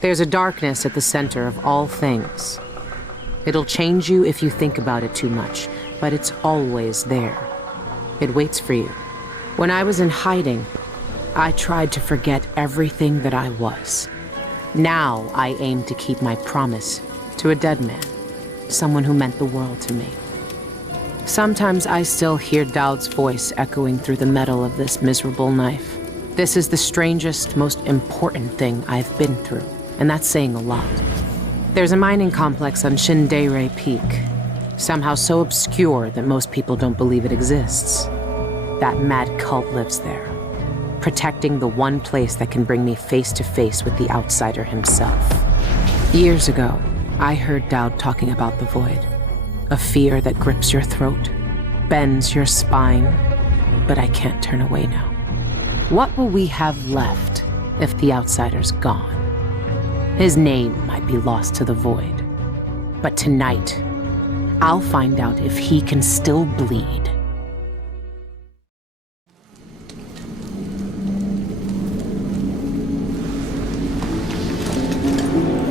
There's a darkness at the center of all things. It'll change you if you think about it too much, but it's always there. It waits for you. When I was in hiding, I tried to forget everything that I was. Now I aim to keep my promise to a dead man, someone who meant the world to me. Sometimes I still hear Dowd's voice echoing through the metal of this miserable knife. This is the strangest, most important thing I've been through, and that's saying a lot. There's a mining complex on Shindere Peak, somehow so obscure that most people don't believe it exists. That mad cult lives there, protecting the one place that can bring me face to face with the outsider himself. Years ago, I heard Dowd talking about the Void, a fear that grips your throat, bends your spine, but I can't turn away now. What will we have left if the outsider's gone? His name might be lost to the Void, but tonight, I'll find out if he can still bleed.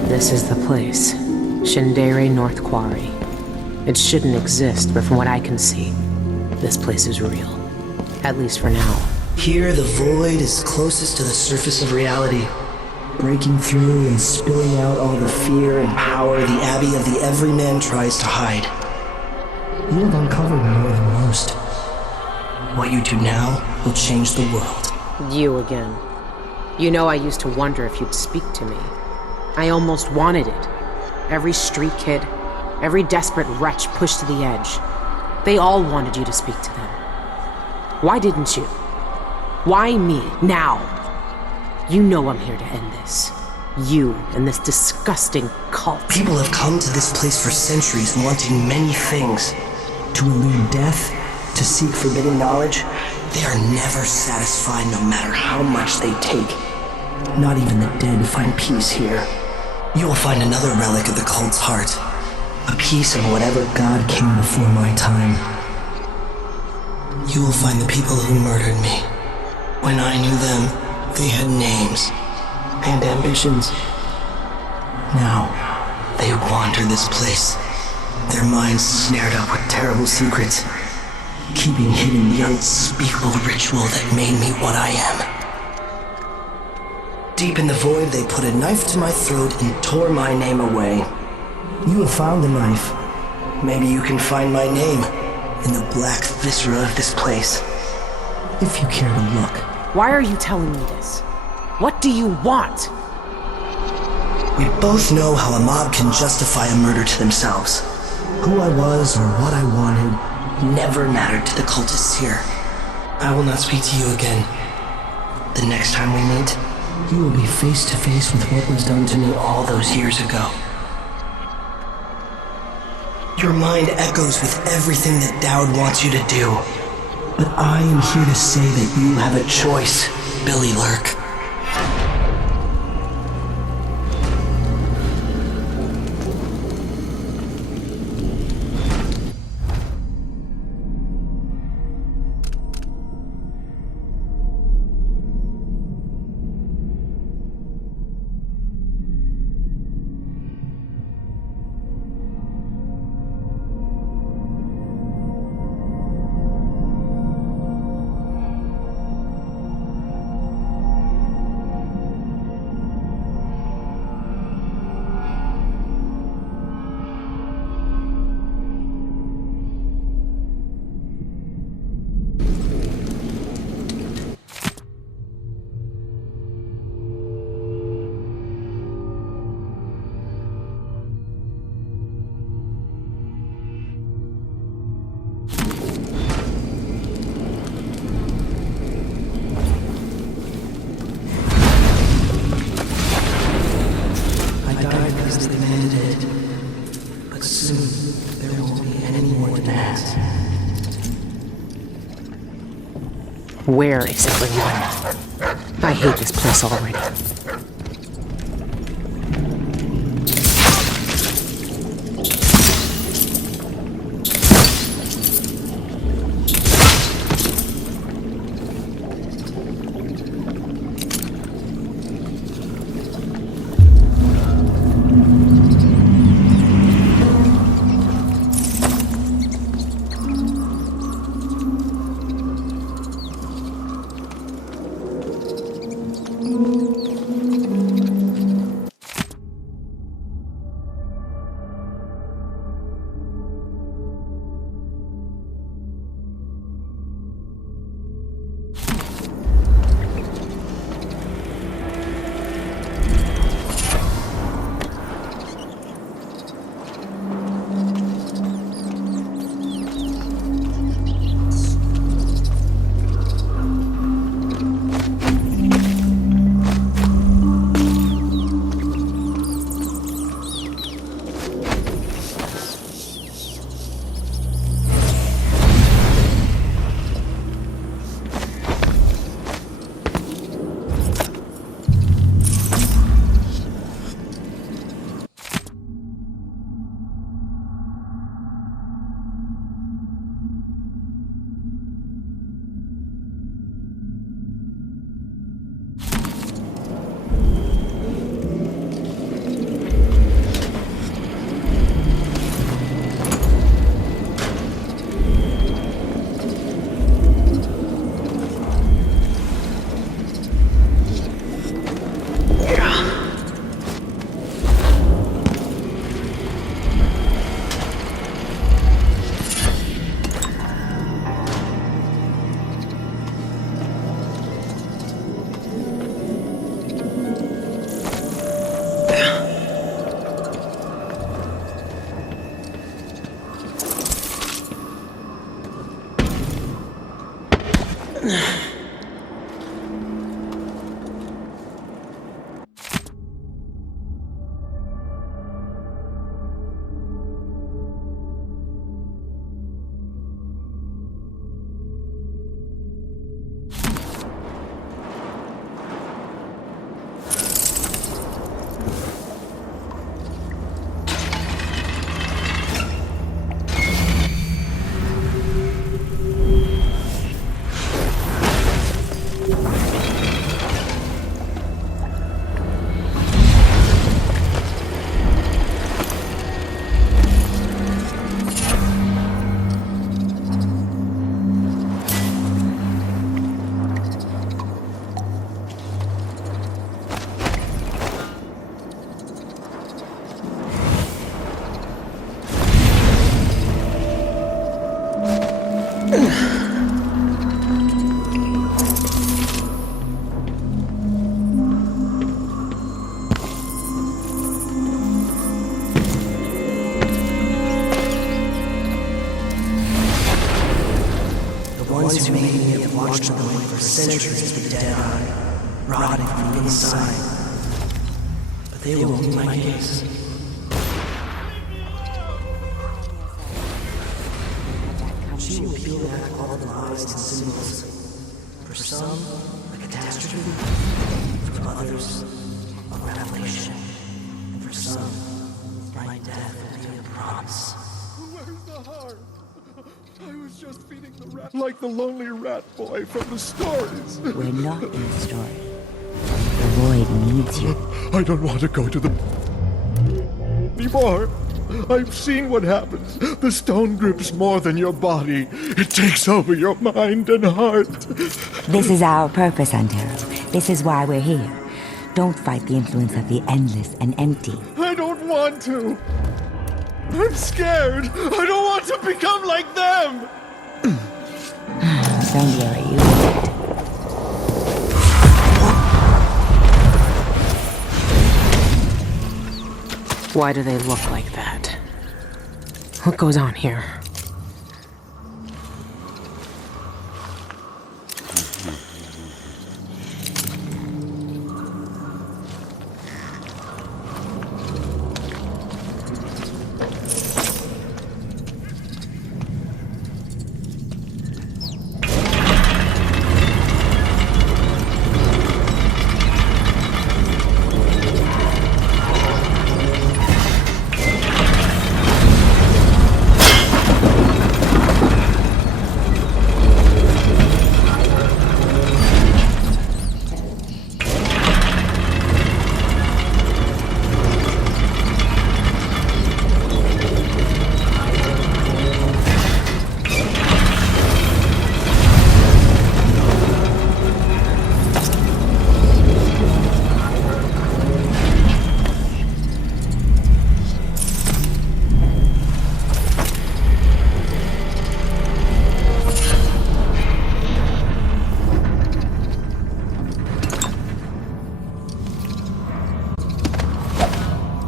This is the place, Shindere North Quarry. It shouldn't exist, but from what I can see, this place is real. At least for now. Here, the Void is closest to the surface of reality, breaking through and spilling out all the fear and power the Abbey of the Everyman tries to hide. You have uncovered more than most. What you do now will change the world. You again. You know I used to wonder if you'd speak to me. I almost wanted it. Every street kid, every desperate wretch pushed to the edge. They all wanted you to speak to them. Why didn't you? Why me, now? You know I'm here to end this. You and this disgusting cult. People have come to this place for centuries wanting many things. To elude death, to seek forbidden knowledge. They are never satisfied no matter how much they take. Not even the dead find peace here. You will find another relic of the cult's heart. A piece of whatever god came before my time. You will find the people who murdered me. When I knew them, they had names and ambitions. Now, they wander this place, their minds snared up with terrible secrets, keeping hidden the unspeakable ritual that made me what I am. Deep in the Void, they put a knife to my throat and tore my name away. You have found the knife. Maybe you can find my name in the black viscera of this place, if you care to look. Why are you telling me this? What do you want? We both know how a mob can justify a murder to themselves. Who I was or what I wanted never mattered to the cultists here. I will not speak to you again. The next time we meet, you will be face to face with what was done to me all those years ago. Your mind echoes with everything that Dowd wants you to do. But I am here to say that you have a choice, Billy Lurk. Where is everyone? I hate this place already. centuries with dead eye, rotting from the inside. But they will be my case. She will peel back all the lies and symbols. For some, a catastrophe. For others, a revelation. And for some, my death will be a promise. Where's the heart? I was just feeding the rat like the lonely rat boy from the stories. We're not in the story. The void needs you. I don't want to go to the anymore. I've seen what happens. The stone grips more than your body. It takes over your mind and heart. This is our purpose, Antero. This is why we're here. Don't fight the influence of the endless and empty. I don't want to. I'm scared. I don't want to become like them. Don't worry, you won't. Why do they look like that? What goes on here?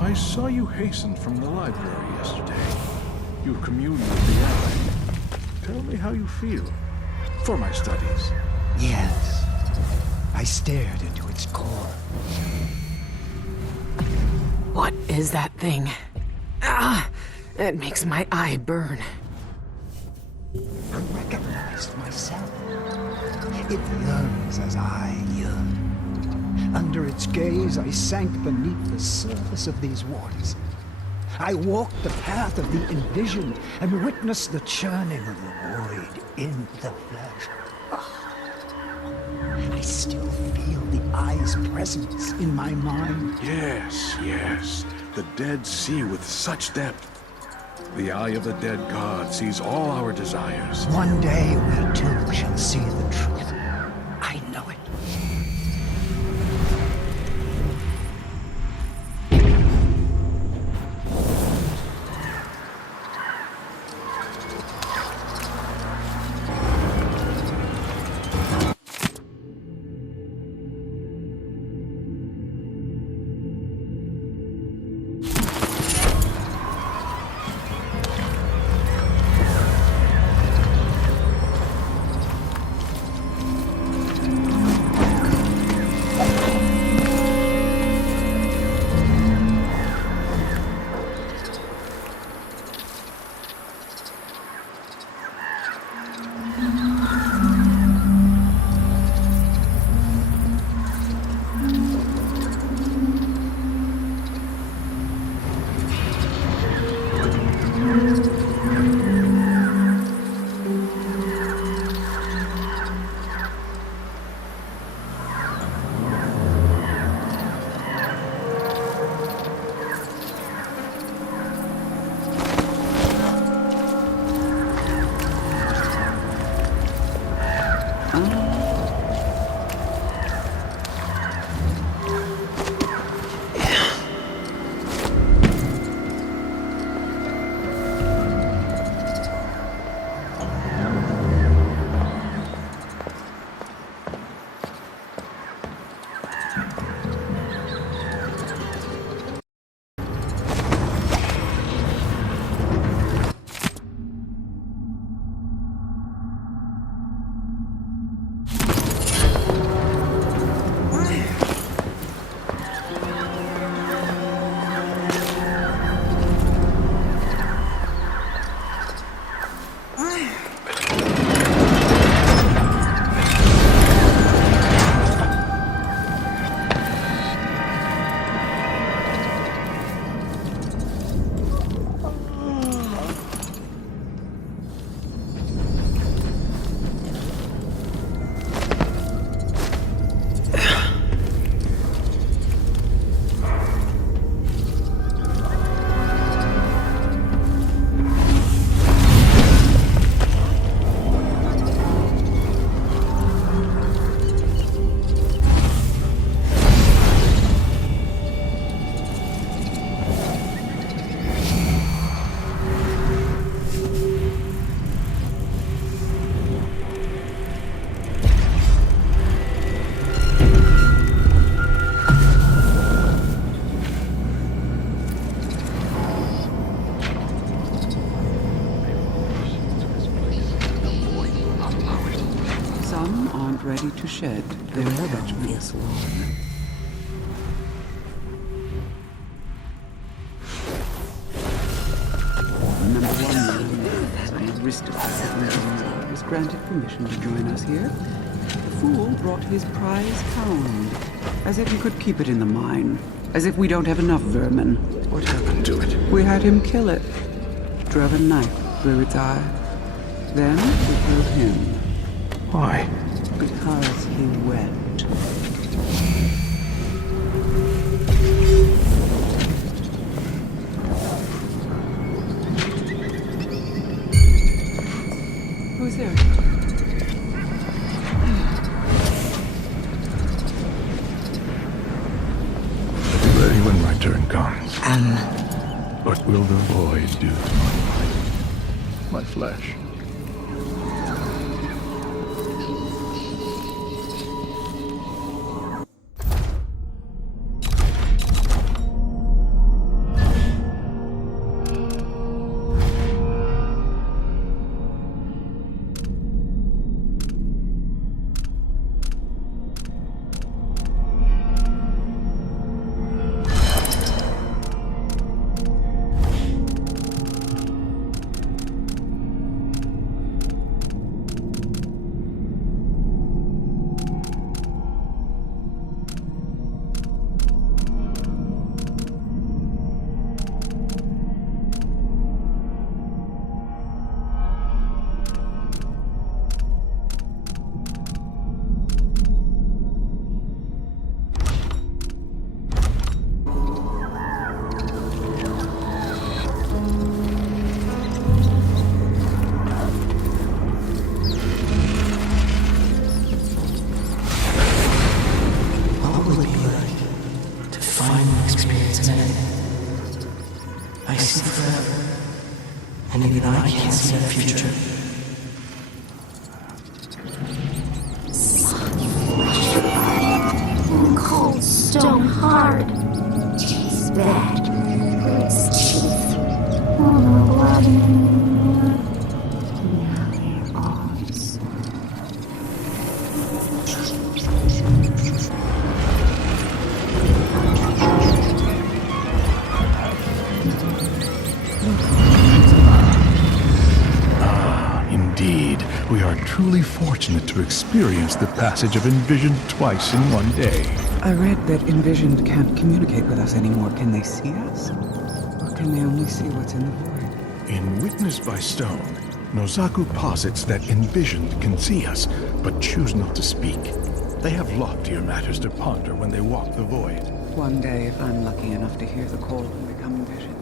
I saw you hasten from the library yesterday. You communed with the eye. Tell me how you feel. For my studies. Yes. I stared into its core. What is that thing? Ah! It makes my eye burn. I recognized myself. It yearns as I yearn. Under its gaze, I sank beneath the surface of these waters. I walked the path of the envisioned and witnessed the churning of the void in the flesh. I still feel the eye's presence in my mind. Yes, yes. The dead see with such depth. The eye of the dead god sees all our desires. One day we too shall see the truth. I know it. to shed their judgments. Number one, an aristocrat, was granted permission to join us here. The fool brought his prize hound, as if he could keep it in the mine, as if we don't have enough vermin. What happened to it? We had him kill it. Drove a knife through its eye. Then we killed him. Why? Because he wept. Who's there? Be ready when my turn comes. What will the void do to my mind? My flesh? And even I can't see the future. Cold stone hard. Tastes bad. Grits teeth. Blood anymore. Now they're arms. Indeed, we are truly fortunate to experience the passage of Envisioned twice in one day. I read that Envisioned can't communicate with us anymore. Can they see us? Or can they only see what's in the void? In Witness by Stone, Nozaku posits that Envisioned can see us, but choose not to speak. They have loftier matters to ponder when they walk the void. One day, if I'm lucky enough to hear the call and become Envisioned.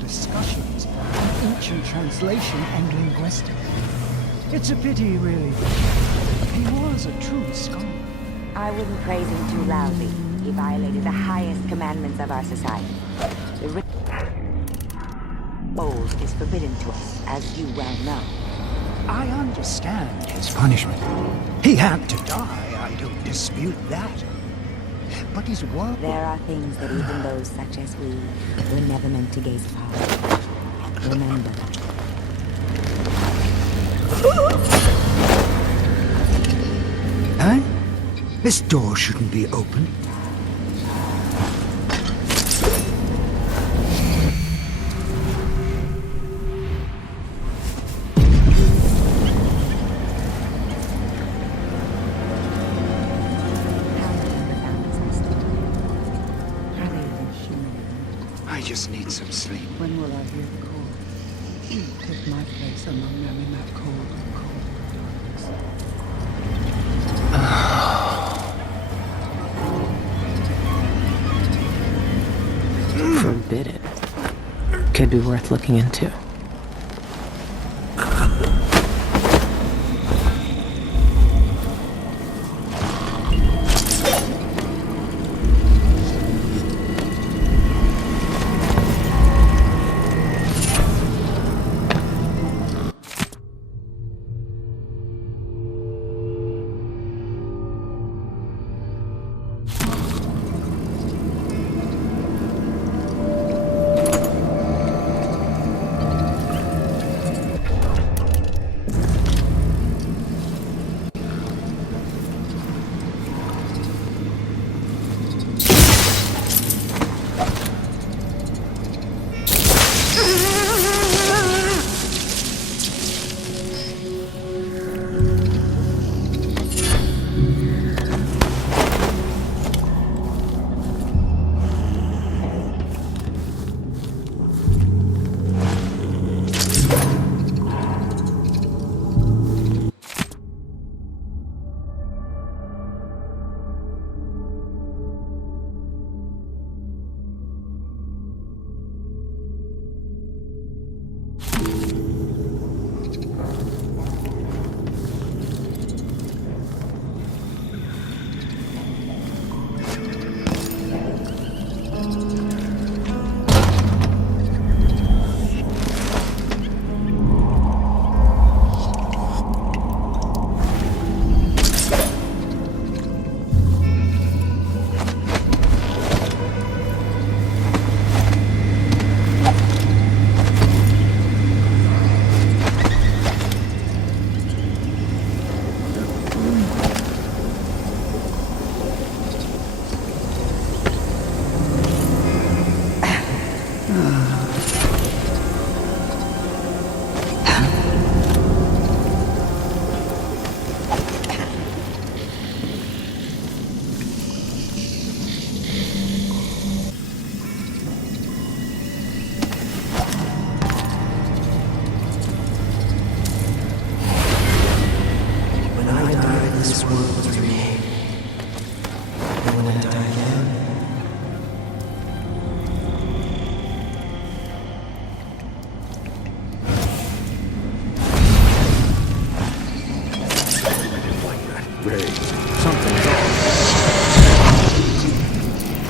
Discussions on ancient translation and linguistics. It's a pity, really. He was a true scholar. I wouldn't praise him too loudly. He violated the highest commandments of our society. The old is forbidden to us, as you well know. I understand his punishment. He had to die, I don't dispute that. But his work... There are things that even those such as we were never meant to gaze upon. Remember. Huh? This door shouldn't be open. I just need some sleep. When will I hear the call? Take my place among them in that cold, cold darkness. Could be worth looking into.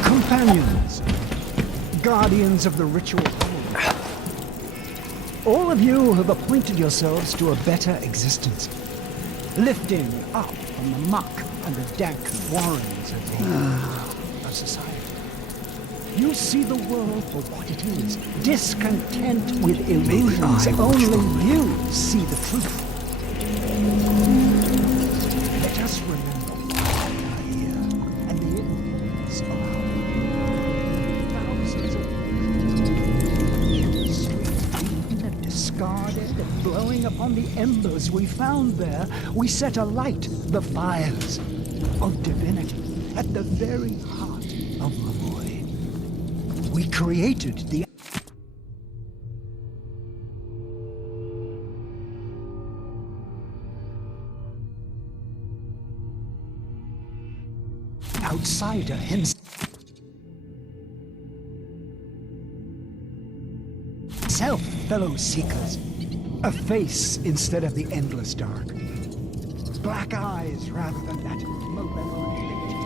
Companions, guardians of the ritual hall. All of you have appointed yourselves to a better existence, lifting up from the muck and the dank warrens of society. You see the world for what it is, discontent with illusions. Only you see the truth. Let us remember why we are here and the influence of our thousands of street, discarded and blowing upon the embers we found there. We set alight the fires of divinity at the very heart of the void. We created the outsider himself, fellow seekers. A face instead of the endless dark. Black eyes rather than that malevolent everything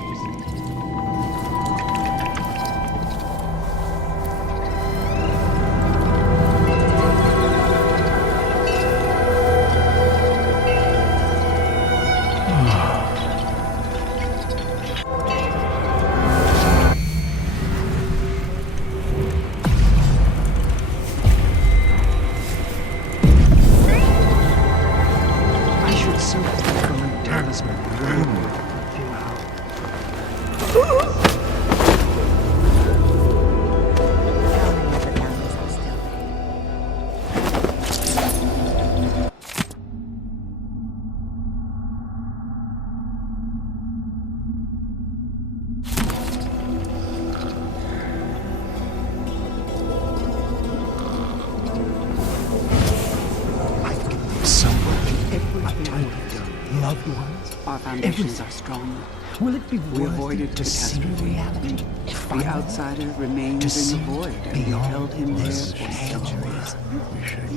I have done. loved ones? Our foundations Everything. are strong. Will it be We worth avoided it to see catastrophe. reality? The outsider remains in the void, and we held him there for centuries.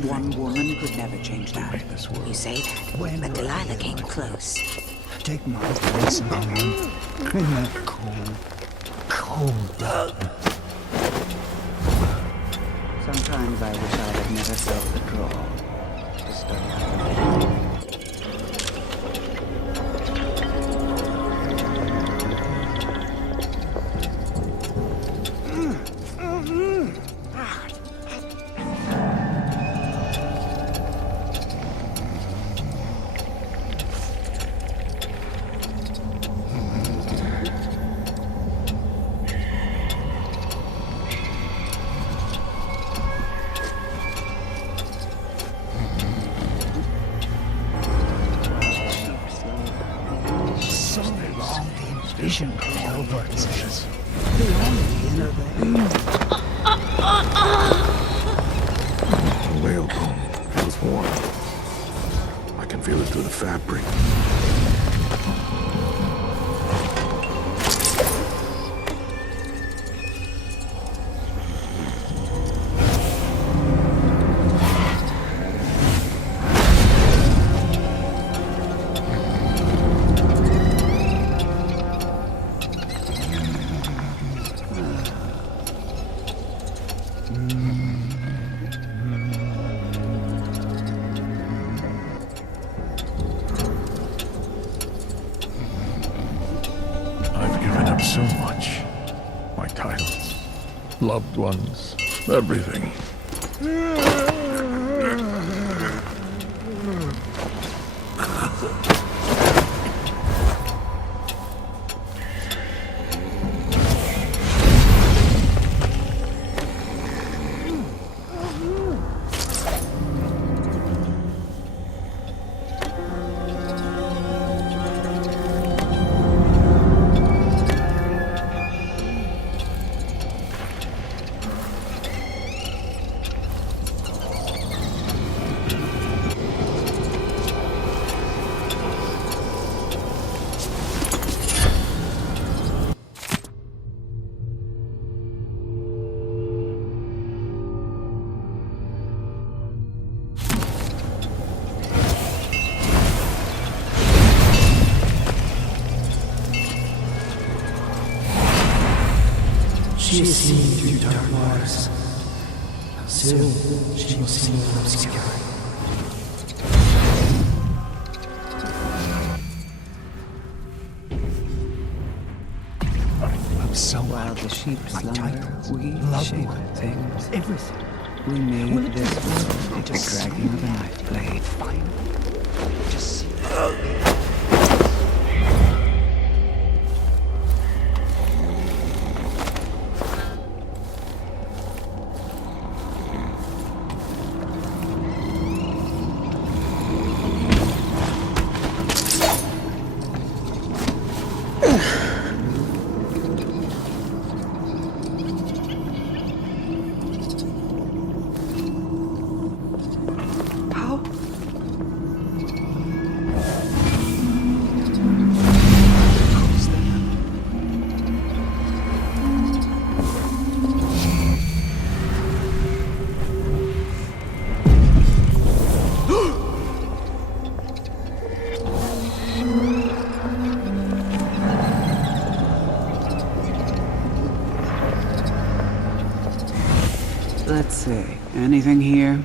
One woman could never change that. You say that, When but will Delilah I came hear close. Take my place among them in that cold, cold blood. Sometimes I wish I had never felt the draw to stone. So long the envisioned whalebones. The only inner vein. The whalebone feels warm. I can feel it through the fabric. I've given up so much. My titles, loved ones, everything. She has seen through dark waters. Soon she will see the obscure. While the sheep slumber, we shape things. Everything. We Will made it this be world worth it the to see dragging of a knife blade. Finally, to see How? Who's there? Let's see. Anything here?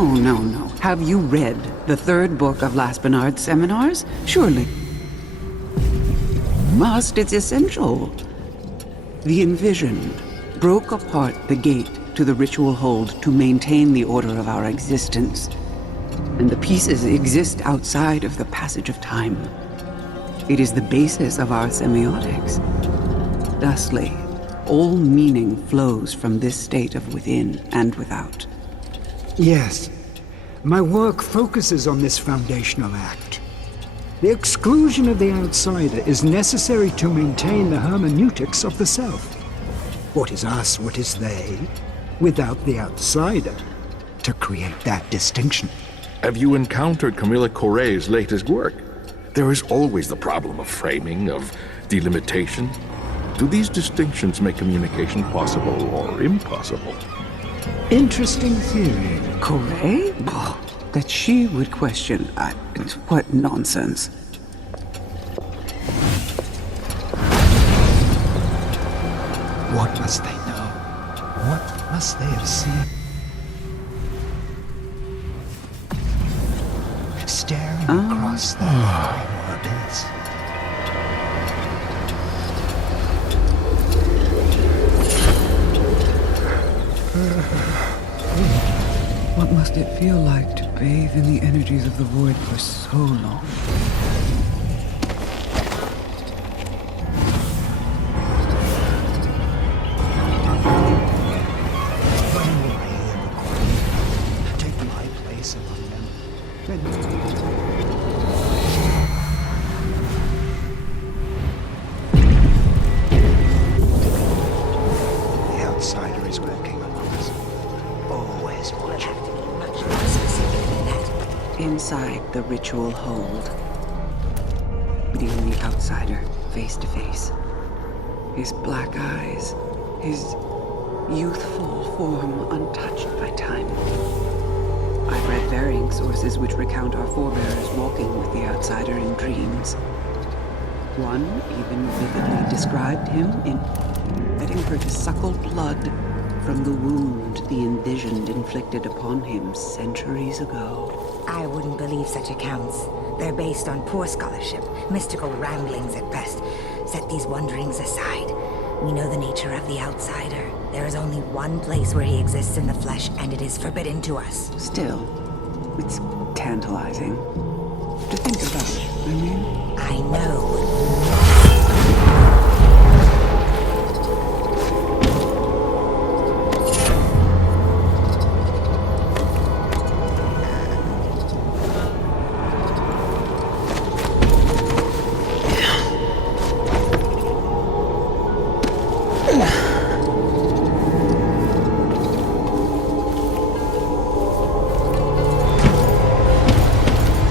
No. Have you read the third book of Las Bernard's seminars? Surely. Must, it's essential. The Envisioned broke apart the gate to the ritual hold to maintain the order of our existence. And the pieces exist outside of the passage of time. It is the basis of our semiotics. Thusly, all meaning flows from this state of within and without. Yes. My work focuses on this foundational act. The exclusion of the outsider is necessary to maintain the hermeneutics of the self. What is us, what is they, without the outsider, to create that distinction. Have you encountered Camilla Correa's latest work? There is always the problem of framing, of delimitation. Do these distinctions make communication possible or impossible? Interesting theory. Correa? Oh, that she would question. What nonsense. What must they know? What must they have seen? Staring across the final abyss. What must it feel like to bathe in the energies of the void for so long? Take my place among them. The outsider is walking among us. Always watching. Inside the ritual hold, meeting the outsider face to face. His black eyes, his youthful form untouched by time. I've read varying sources which recount our forebears walking with the outsider in dreams. One even vividly described him in letting her to suckle blood from the wound the Envisioned inflicted upon him centuries ago. I wouldn't believe such accounts. They're based on poor scholarship, mystical ramblings at best. Set these wonderings aside. We know the nature of the outsider. There is only one place where he exists in the flesh, and it is forbidden to us. Still, it's tantalizing to think about, I mean. I know.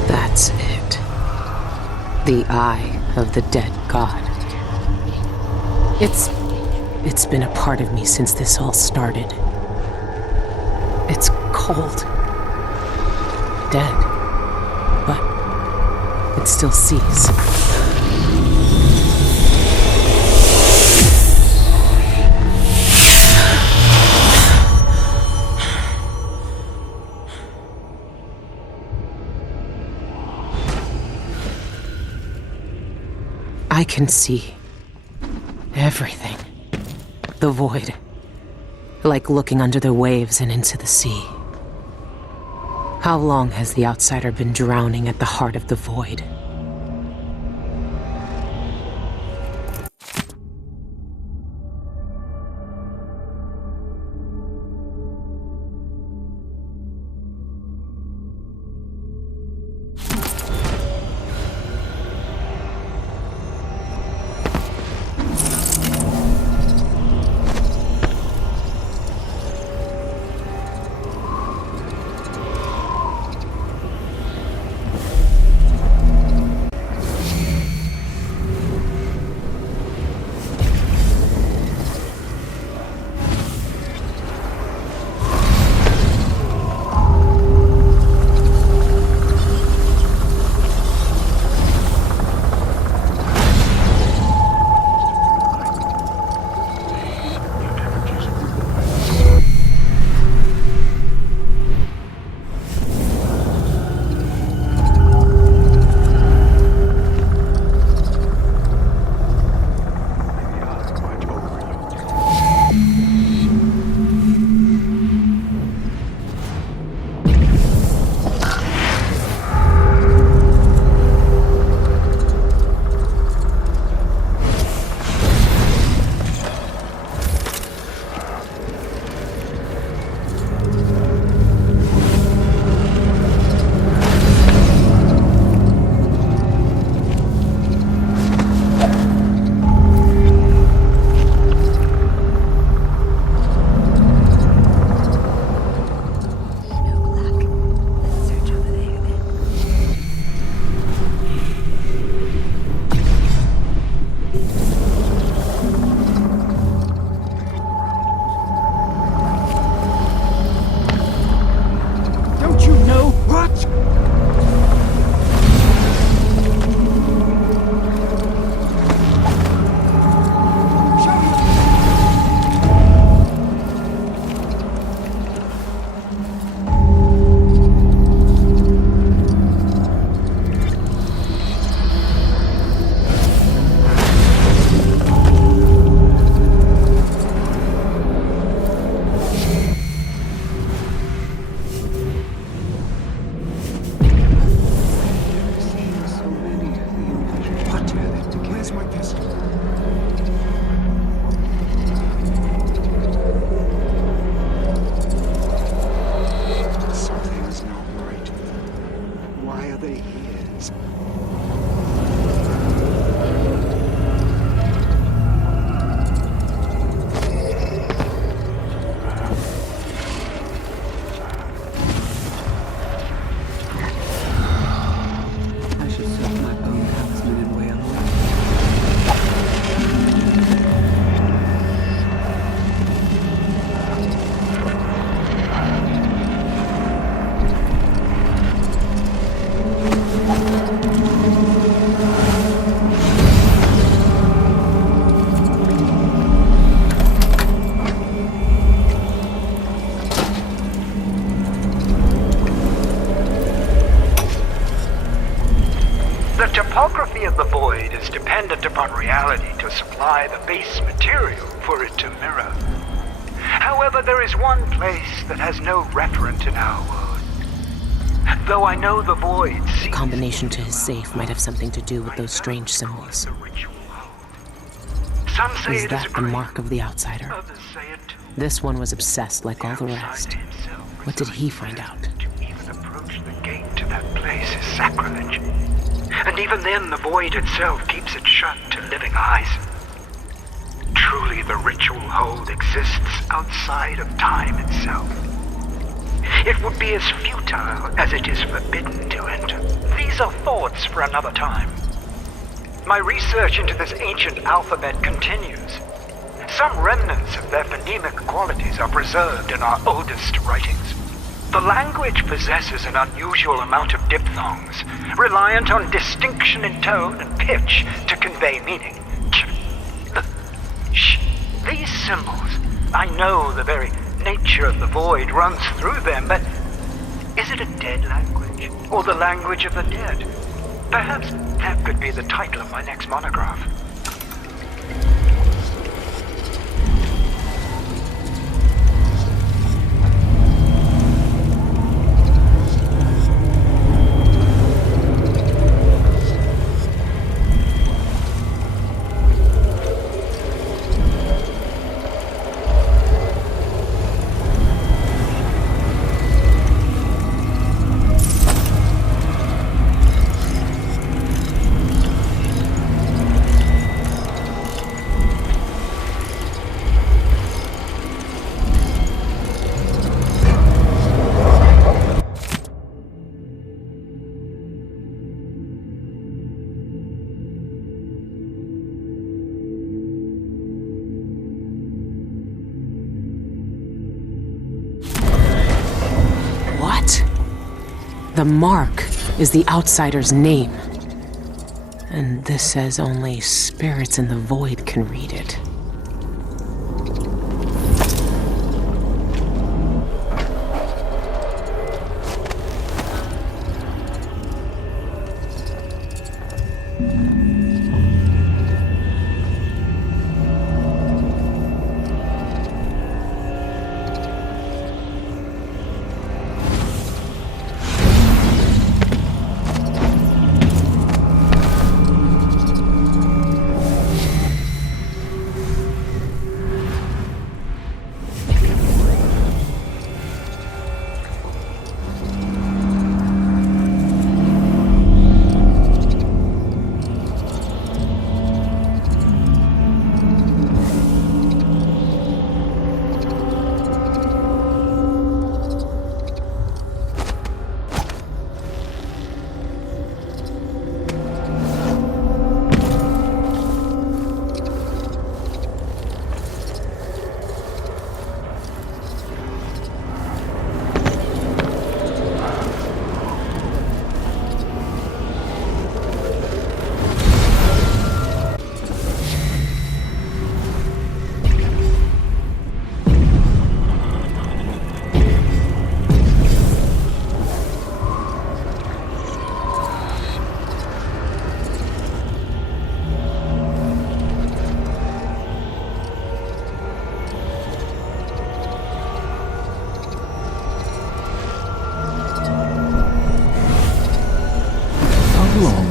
That's it. The eye of the dead god. It's been a part of me since this all started. It's cold. Dead. But it still sees. I can see everything. The void. Like looking under the waves and into the sea. How long has the outsider been drowning at the heart of the void? topography of the void is dependent upon reality to supply the base material for it to mirror. However, there is one place that has no referent in our world. Though I know the void sees... The combination to his safe might have something to do with those strange symbols. Some say Is it that is a the grave. mark of the outsider? Others say it too. This one was obsessed like all the rest. What did he find out? To even approach the gate to that place is sacrilege. And even then, the void itself keeps it shut to living eyes. Truly, the ritual hold exists outside of time itself. It would be as futile as it is forbidden to enter. These are thoughts for another time. My research into this ancient alphabet continues. Some remnants of their phonemic qualities are preserved in our oldest writings. The language possesses an unusual amount of diphthongs, reliant on distinction in tone and pitch to convey meaning. These symbols, I know the very nature of the void runs through them, but is it a dead language, or the language of the dead? Perhaps that could be the title of my next monograph. The mark is the outsider's name. And this says only spirits in the void can read it.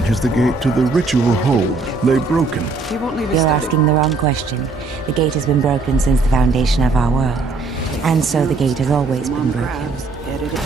is the gate to the ritual hold lay broken. He won't leave his You're study. asking the wrong question. The gate has been broken since the foundation of our world. And so the gate has always been broken. Crabs, edit it.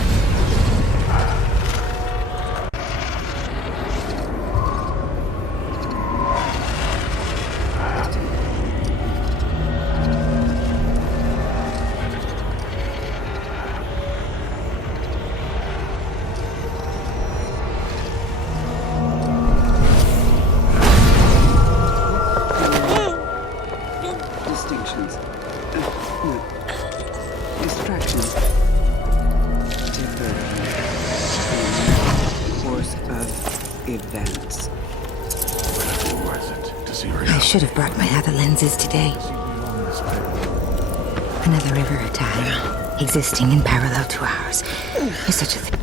Distinctions. No. Distractions. Diversion. Course of events. Worth it to see her. I should have brought my other lenses today. Another river of time, existing in parallel to ours. Is such a thing.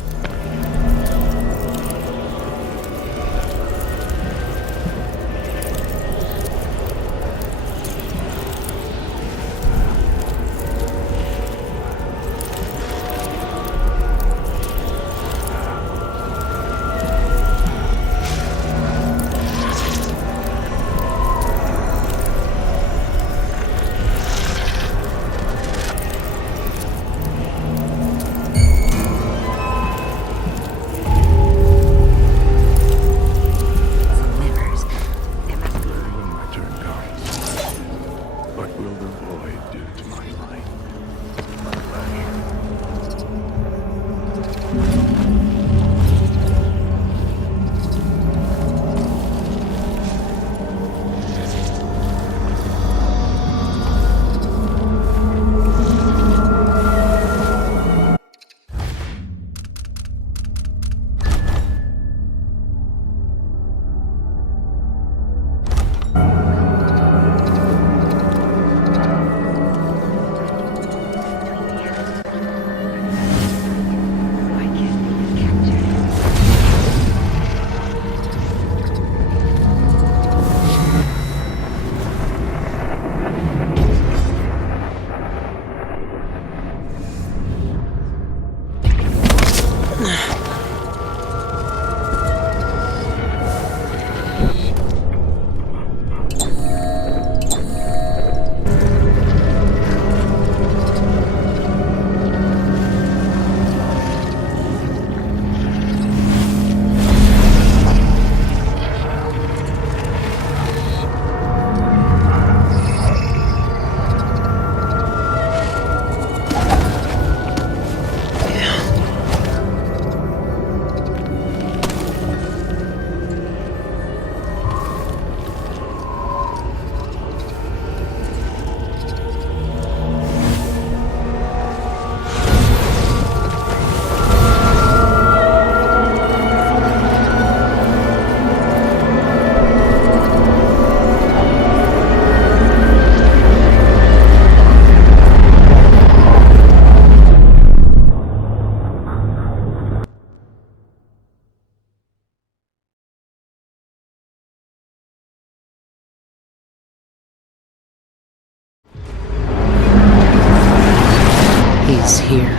He's here.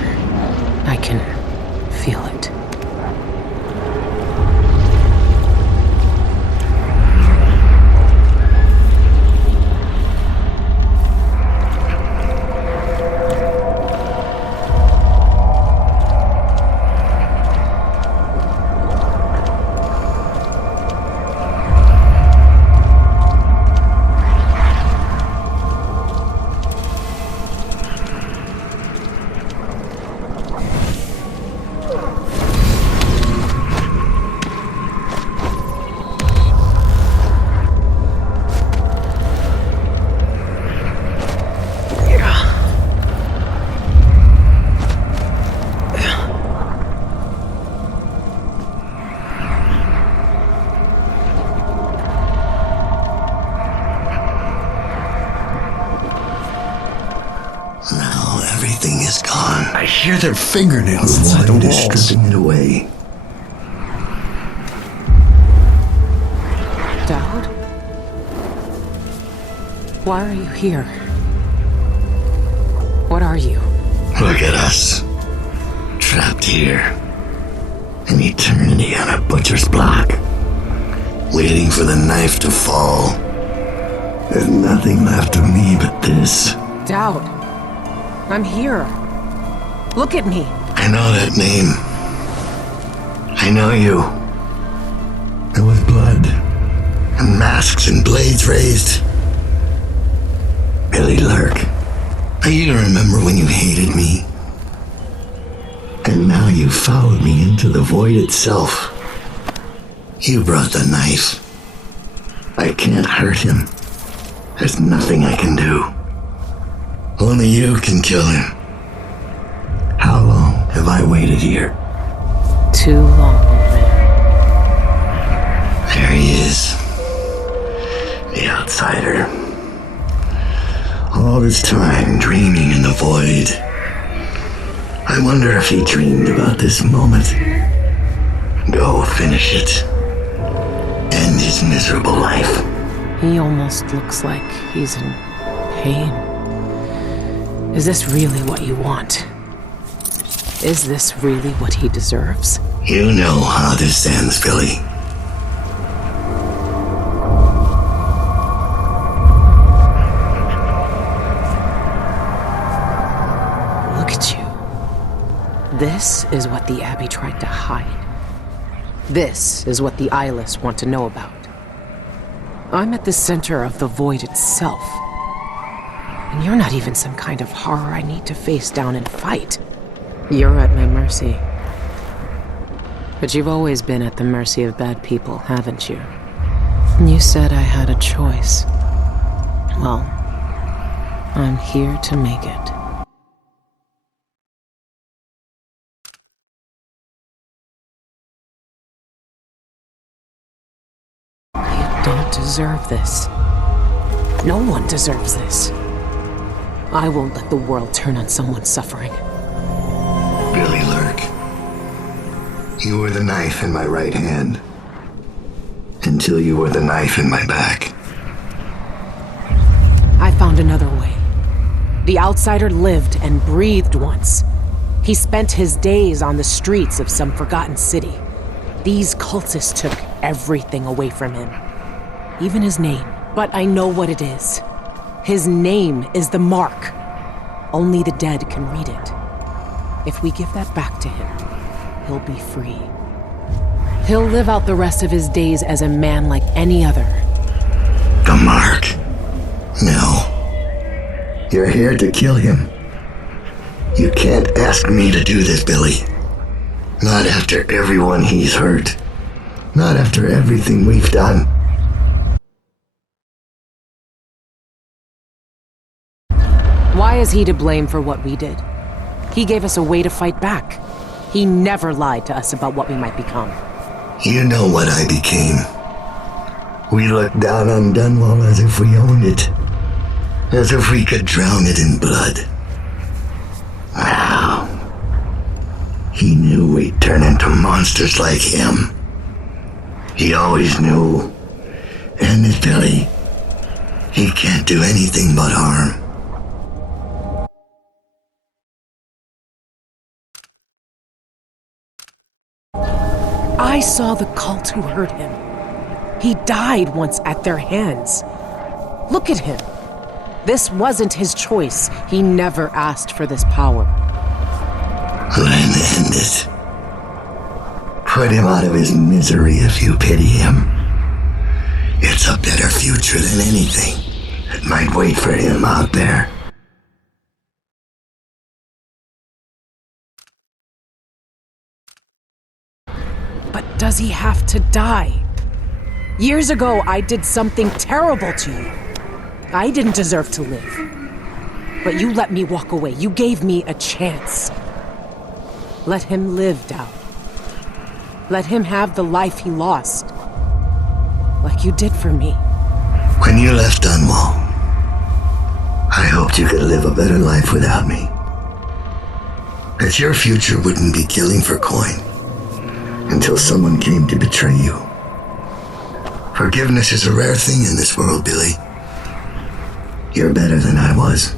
I can feel it. Now everything is gone. I hear their fingernails inside the Void is walls. stripping it away. Dowd? Why are you here? What are you? Look at us. Trapped here. An eternity on a butcher's block. waiting for the knife to fall. There's nothing left of me but this. Doubt. I'm here. Look at me. I know that name. I know you. There was blood, and masks and blades raised. Billy Lurk. I even remember when you hated me. And now you followed me into the void itself. You brought the knife. I can't hurt him. There's nothing I can do. Only you can kill him. How long have I waited here? Too long, old man. There he is. The outsider. All this time dreaming in the void. I wonder if he dreamed about this moment. Go finish it. End his miserable life. He almost looks like he's in pain. Is this really what you want? Is this really what he deserves? You know how this ends, Billy. Look at you. This is what the Abbey tried to hide. This is what the eyeless want to know about. I'm at the center of the void itself. And you're not even some kind of horror I need to face down and fight. You're at my mercy. But you've always been at the mercy of bad people, haven't you? You said I had a choice. Well, I'm here to make it. You don't deserve this. No one deserves this. I won't let the world turn on someone suffering. Billy Lurk. You were the knife in my right hand. Until you were the knife in my back. I found another way. The outsider lived and breathed once. He spent his days on the streets of some forgotten city. These cultists took everything away from him. Even his name. But I know what it is. His name is the Mark. Only the dead can read it. If we give that back to him, he'll be free. He'll live out the rest of his days as a man like any other. The Mark? No. You're here to kill him. You can't ask me to do this, Billy. Not after everyone he's hurt. Not after everything we've done. Why is he to blame for what we did? He gave us a way to fight back. He never lied to us about what we might become. You know what I became. We looked down on Dunwall as if we owned it. As if we could drown it in blood. Wow. He knew we'd turn into monsters like him. He always knew. And this Billy, he can't do anything but harm. I saw the cult who hurt him. He died once at their hands. Look at him. This wasn't his choice. He never asked for this power. Let him end it. Put him out of his misery if you pity him. It's a better future than anything that might wait for him out there. But does he have to die? Years ago, I did something terrible to you. I didn't deserve to live. But you let me walk away. You gave me a chance. Let him live, Dao. Let him have the life he lost. Like you did for me. When you left Dunwall, I hoped you could live a better life without me. That your future wouldn't be killing for coin. Until someone came to betray you. Forgiveness is a rare thing in this world, Billy. You're better than I was.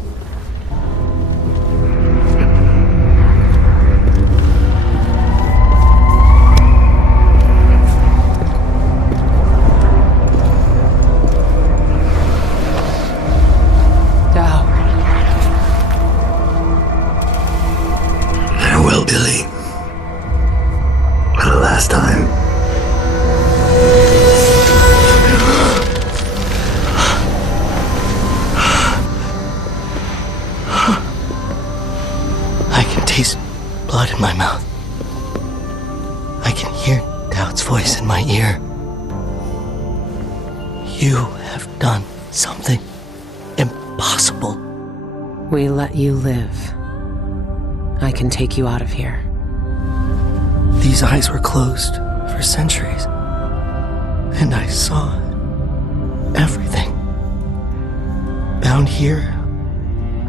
last time. I can taste blood in my mouth. I can hear Doubt's voice in my ear. You have done something impossible. We let you live. I can take you out of here. These eyes were closed for centuries, and I saw everything. Bound here,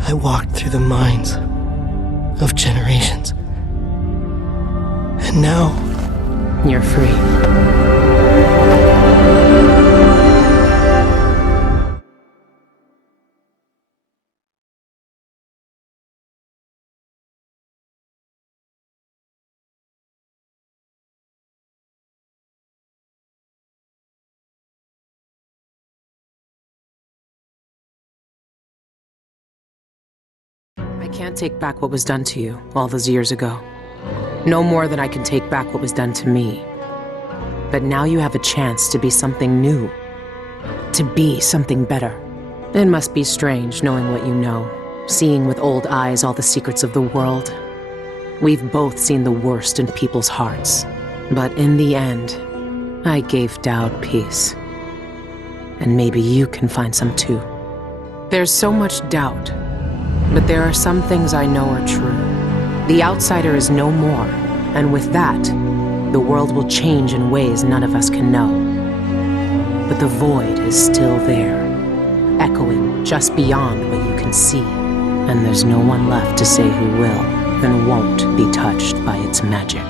I walked through the minds of generations. And now, You're free. I can't take back what was done to you all those years ago. No more than I can take back what was done to me. But now you have a chance to be something new. To be something better. It must be strange knowing what you know, seeing with old eyes all the secrets of the world. We've both seen the worst in people's hearts. But in the end, I gave Dowd peace. And maybe you can find some too. There's so much doubt. But there are some things I know are true. The outsider is no more, and with that, the world will change in ways none of us can know. But the void is still there, echoing just beyond what you can see, and there's no one left to say who will and won't be touched by its magic.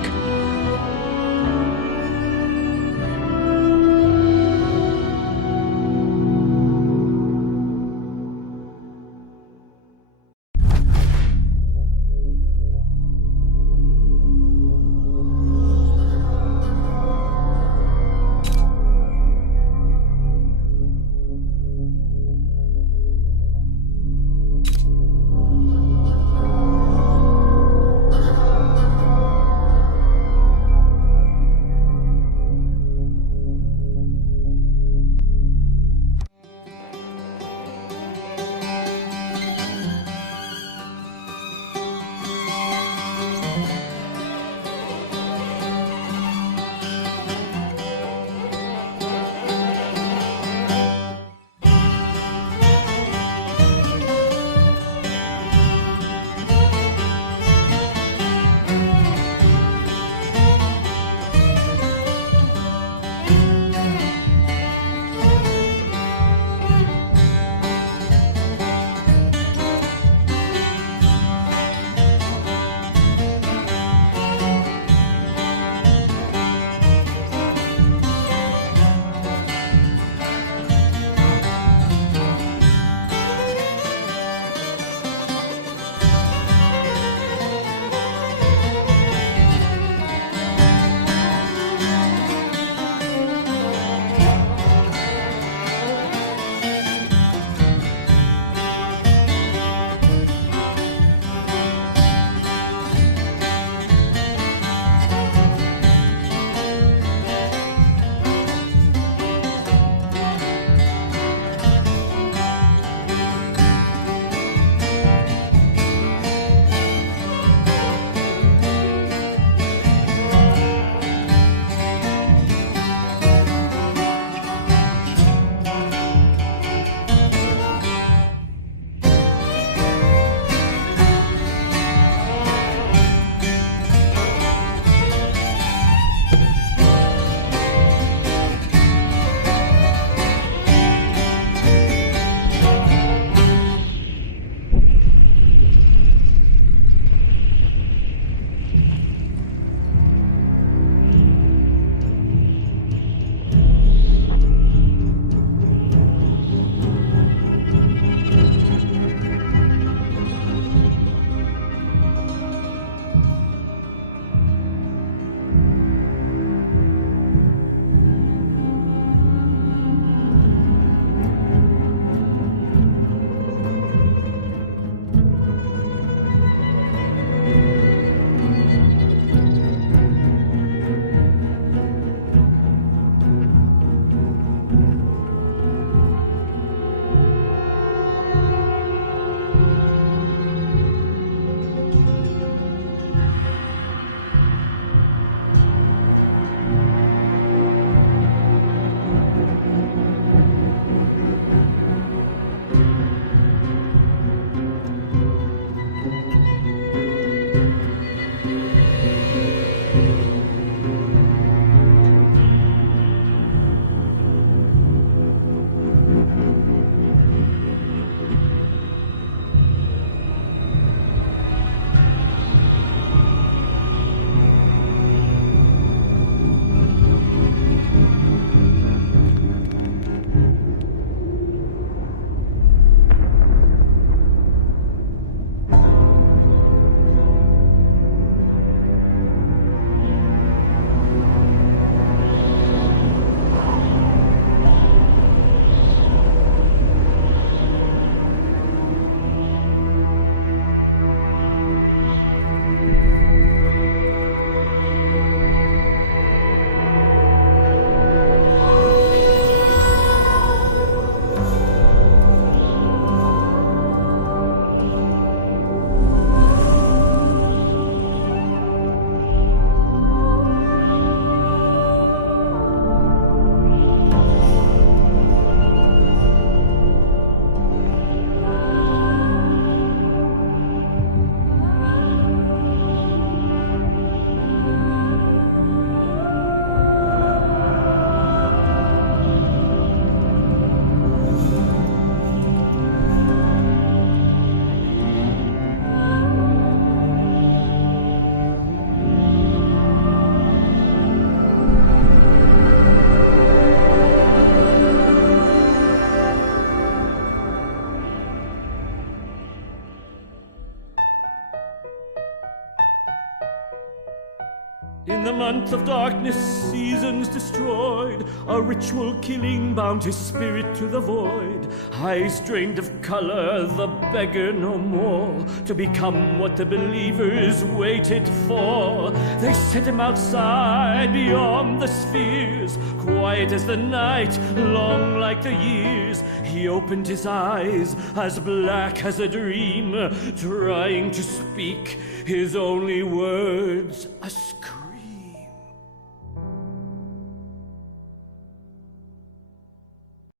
month of darkness, seasons destroyed, a ritual killing bound his spirit to the void. Eyes drained of color, the beggar no more, to become what the believers waited for. They set him outside, beyond the spheres, quiet as the night, long like the years. He opened his eyes, as black as a dream, trying to speak, his only words a scream.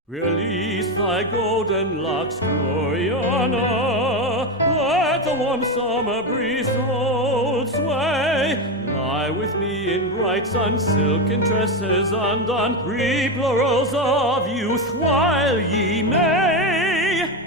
Release thy golden locks, Gloriana. Let the warm summer breeze hold sway. Lie with me in bright sun, silken tresses undone. Reap laurels of youth while ye may.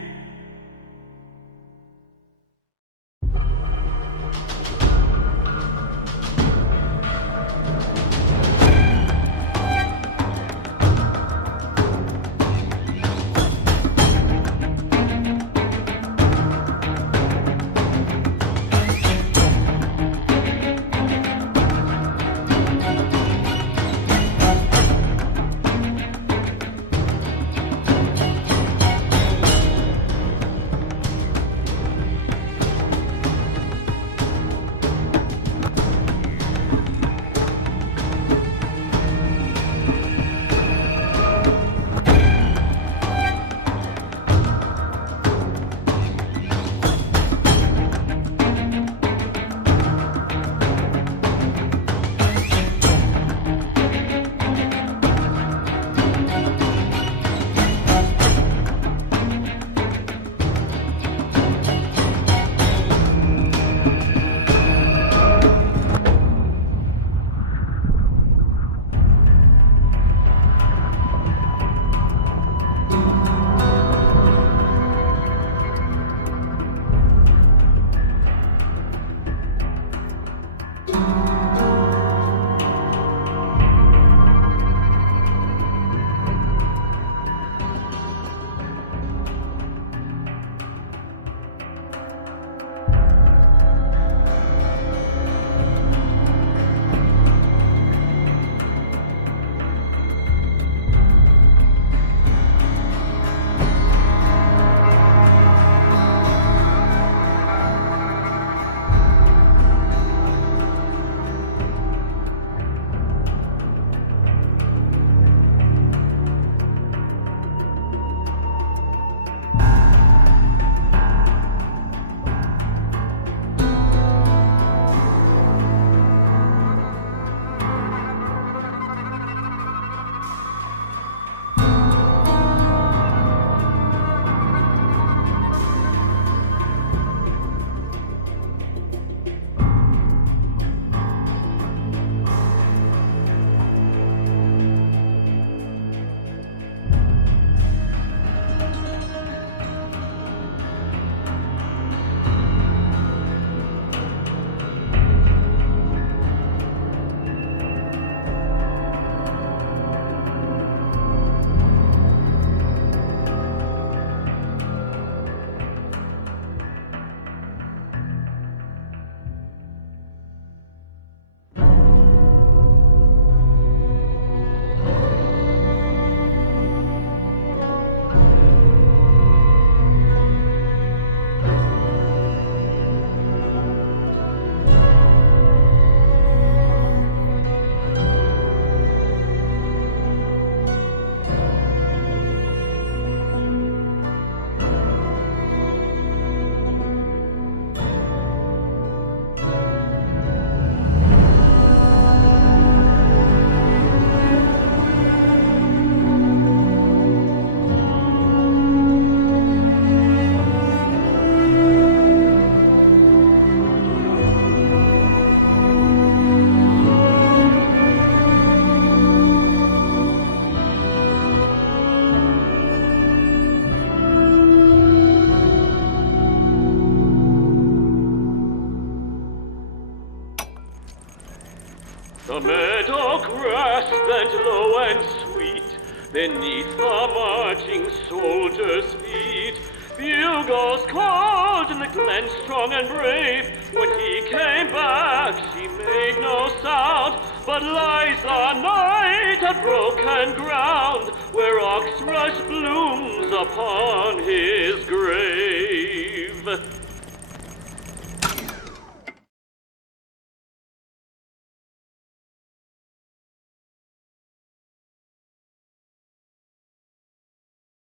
The meadow grass bent low and sweet beneath the marching soldiers' feet. Bugles called in the glen strong and brave. When he came back, she made no sound. but lies a night on broken ground, where oxrush blooms upon his grave.